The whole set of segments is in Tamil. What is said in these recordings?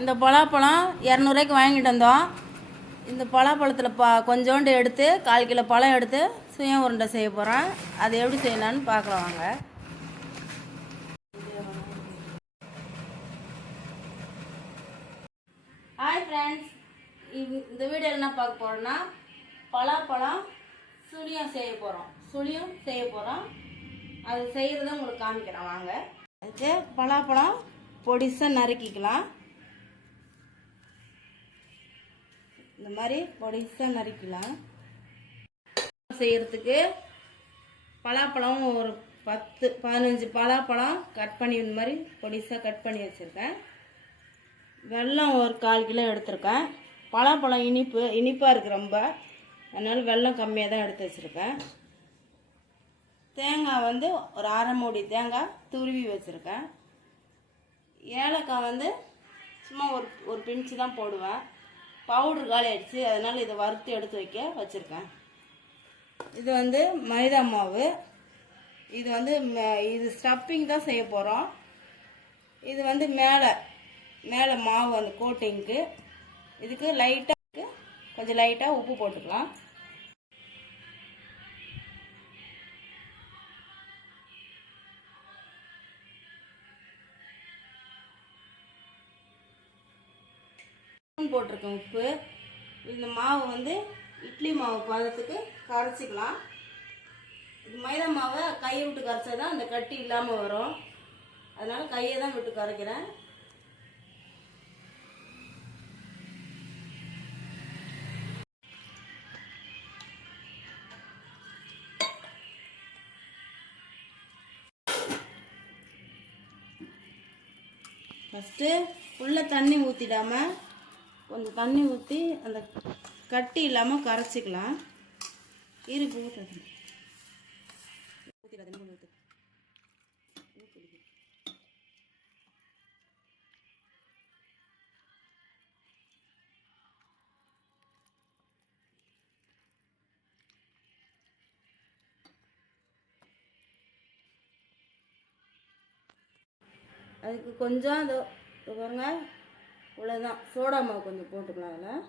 இந்த பலாப்பழம் 200 வாங்கிட்டு வந்தோம். இந்த பலாப்பழத்தில் கொஞ்சோண்டு எடுத்து 1/4 கிலோ பழம் எடுத்து சுயம் உருண்டை செய்ய போகிறேன். அது எப்படி செய்யலான்னு பார்க்கலாம் வாங்க. ஹாய் ஃப்ரெண்ட்ஸ், இந்த வீடியோவில் என்ன பார்க்க போகிறோன்னா பலாப்பழம் சுழியம் செய்ய போகிறோம். அது செய்கிறத உங்களுக்கு காமிக்கிறேன் வாங்க. அதுக்கு பலாப்பழம் பொடிசாக நறுக்கிக்கலாம். இந்த மாதிரி பொடிசாக நறுக்கலாம். செய்கிறதுக்கு பலாப்பழம் ஒரு 10-15 பலாப்பழம் கட் பண்ணி இந்த மாதிரி பொடிசாக கட் பண்ணி வச்சுருக்கேன். வெல்லம் ஒரு 1/4 கிலோ எடுத்திருக்கேன். பலாப்பழம் இனிப்பாக இருக்குது ரொம்ப, அதனால் வெல்லம் கம்மியாக தான் எடுத்து வச்சுருக்கேன். தேங்காய் ஒரு 1/2 மூடி தேங்காய் துருவி வச்சுருக்கேன். ஏலக்காய் சும்மா ஒரு பிஞ்சு தான் போடுவேன். பவுட்ரு காலி ஆயிடுச்சு, அதனால் இதை வறுத்து எடுத்து வச்சுருக்கேன். இது மைதா மாவு. இது ஸ்டஃப்பிங் தான் செய்ய போகிறோம். இது மேலே மாவு கோட்டிங்க்கு. இதுக்கு கொஞ்சம் லைட்டாக உப்பு போட்டுக்கலாம். போட்டிருக்கேன் உப்பு. இந்த மாவு இட்லி மாவு பதத்துக்கு கரைச்சிக்கலாம். இது மைதா மாவை கையை விட்டு கரைச்சா தான் அந்த கட்டி இல்லாமல் வரும், அதனால கையை தான் விட்டு கரைக்கிறேன். ஃபஸ்ட்டு ஃபுல்லாக தண்ணி ஊற்றிடாமல் கொஞ்சம் தண்ணி ஊற்றி அந்த கட்டி இல்லாமல் கரைச்சிக்கலாம். ஊற்றிடாது ஊற்று. அதுக்கு கொஞ்சம் பாருங்க, இவ்வளோதான் சோடா மாவு கொஞ்சம் போட்டுக்கலாம். அதில்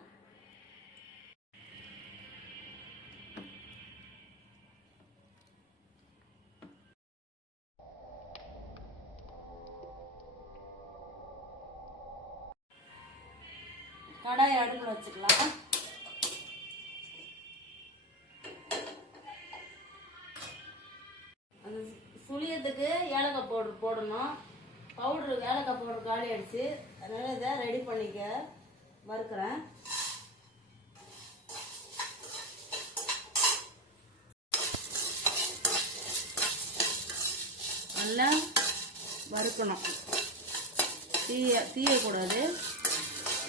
கடாயை அடுப்பில் வச்சுக்கலாம். அந்த சுழியத்துக்கு ஏலக்காய் பவுடர் போடணும். ஏலக்காய் பவுடர் காலி ஆயிடுச்சு, அதனால் இதை ரெடி பண்ணிக்க வறுக்கிறேன். நல்லா வறுக்கணும். தீயக்கூடாது,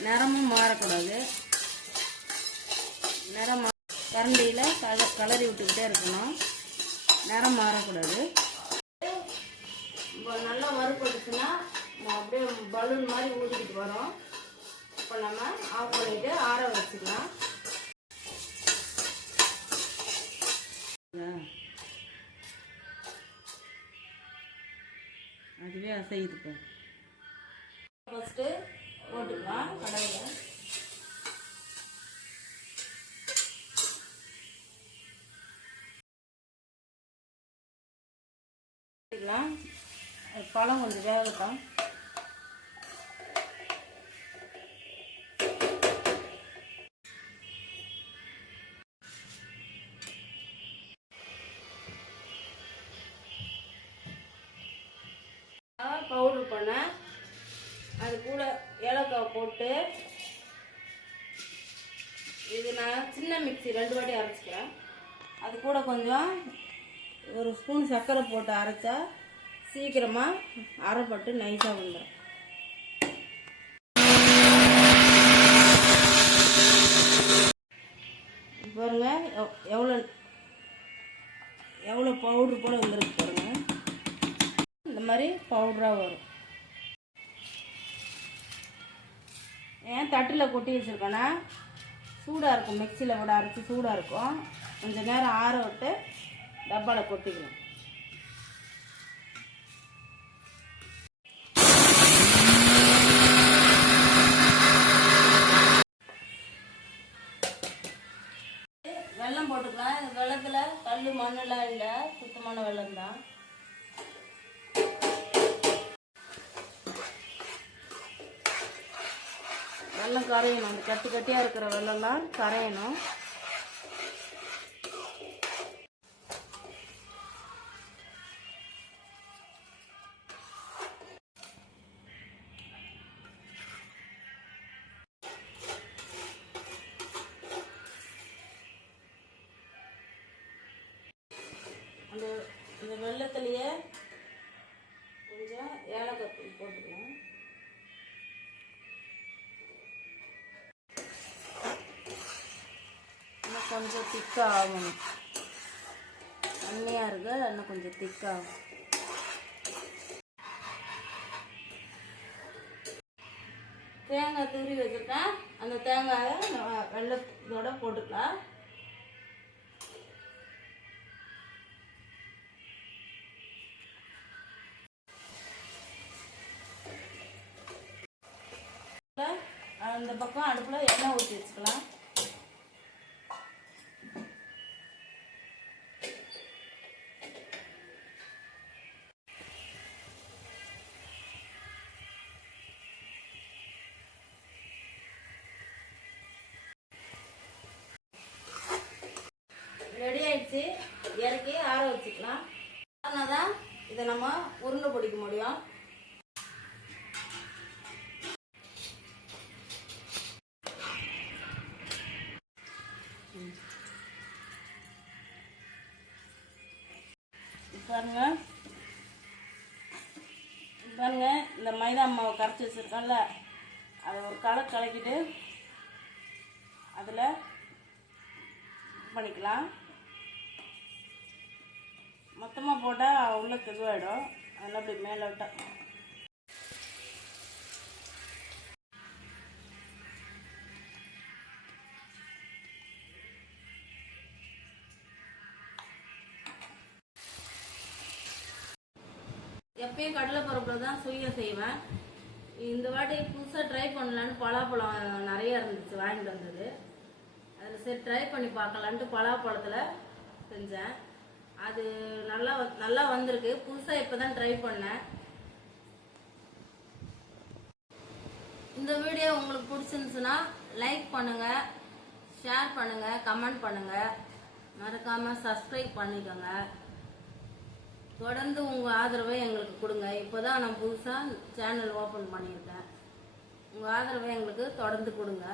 நிறமும் மாறக்கூடாது. நிறம் கரண்டியில் கலரி விட்டுக்கிட்டே இருக்கணும், நிறம் மாறக்கூடாது. இப்போ நல்லா வறுப்பட்டுச்சுன்னா அப்படியே பலூன் மாதிரி ஊதிக்கிட்டு வரும். இப்போ நம்ம ஆஃப் பண்ணிவிட்டு ஆற வச்சுக்கலாம். அதுவே அசையுது. இப்போ ஃபஸ்ட்டு போட்டுக்கலாம் கடாயில். பழம் கொஞ்சம் வேகட்டும். பவுடர் பண்ண அது கூட ஏலக்காய் போட்டு, இது நான் சின்ன மிக்ஸி 2 வாட்டி அரைச்சிக்கிறேன். அது கூட கொஞ்சம் ஒரு ஸ்பூன் சர்க்கரை போட்டு அரைச்சா சீக்கிரமாக அரைப்பட்டு நைஸாக வந்துடும். பாருங்க எவ்வளோ பவுட்ரு போல வந்துருக்கு பாருங்க. இந்த மாதிரி பவுடராக வரும். ஏன் தட்டில் கொட்டி வச்சுருக்கேன்னா சூடாக இருக்கும், மிக்சியில் கூட அரைச்சி சூடாக இருக்கும். கொஞ்சம் நேரம் ஆற விட்டு டப்பாவில் கொட்டிக்கலாம். வெள்ளத்தில் கல் மண்ணெல்லாம் இல்லை, சுத்தமான வெள்ளம் தான். வெள்ளம் கரையணும், அந்த கட்டி கட்டியாக இருக்கிற வெள்ளம்லாம் கரையணும். அந்த வெள்ளத்துலேயே கொஞ்சம் ஏலக்காய் தூள் போட்டுக்கலாம். இன்னும் கொஞ்சம் திக்காக ஆகணும், தண்ணியாக இருக்க இன்னும் கொஞ்சம் திக்காகும். தேங்காய் துருவி வச்சுருக்கேன், அந்த தேங்காயை வெள்ளத்தோட போட்டுக்கலாம். அந்த பக்கம் அடுப்பில் எண்ணெய் ஊற்றி வச்சுக்கலாம். ரெடி ஆயிடுச்சு, இறக்கி ஆற வச்சுக்கலாம். ஆனால் தான் இதை நம்ம உருண்டை பிடிக்க முடியும். பாருங்க பாருங்க, இந்த மைதா மாவு கரைச்சி வச்சுருக்கோம்ல, அதை ஒரு கலக்கிட்டு அதில் பண்ணிக்கலாம். மொத்தமாக போட்டால் உள்ள தெளிவாயிடும், அதெல்லாம் அப்படி மேலே விட்டால். எப்பயும் கடலைப்பருப்பில் தான் சுயம் செய்வேன். இந்த வாட்டி புதுசாக ட்ரை பண்ணலான்னு பலாப்பழம் நிறைய இருந்துச்சு, வாங்கிட்டு வந்தது. அதில் சரி ட்ரை பண்ணி பார்க்கலான்ட்டு பலாப்பழத்தில் செஞ்சேன். அது நல்லா வந்திருக்கு. புதுசாக இப்போ தான் ட்ரை பண்ணேன். இந்த வீடியோ உங்களுக்கு பிடிச்சிருந்துச்சுன்னா லைக் பண்ணுங்கள், ஷேர் பண்ணுங்கள், கமெண்ட் பண்ணுங்கள், மறக்காமல் சப்ஸ்கிரைப் பண்ணிக்கோங்க. தொடர்ந்து உங்கள் ஆதரவை எங்களுக்கு கொடுங்க. இப்போ தான் நான் புதுசாக சேனல் ஓப்பன் பண்ணியிருக்கேன். உங்கள் ஆதரவை எங்களுக்கு தொடர்ந்து கொடுங்க.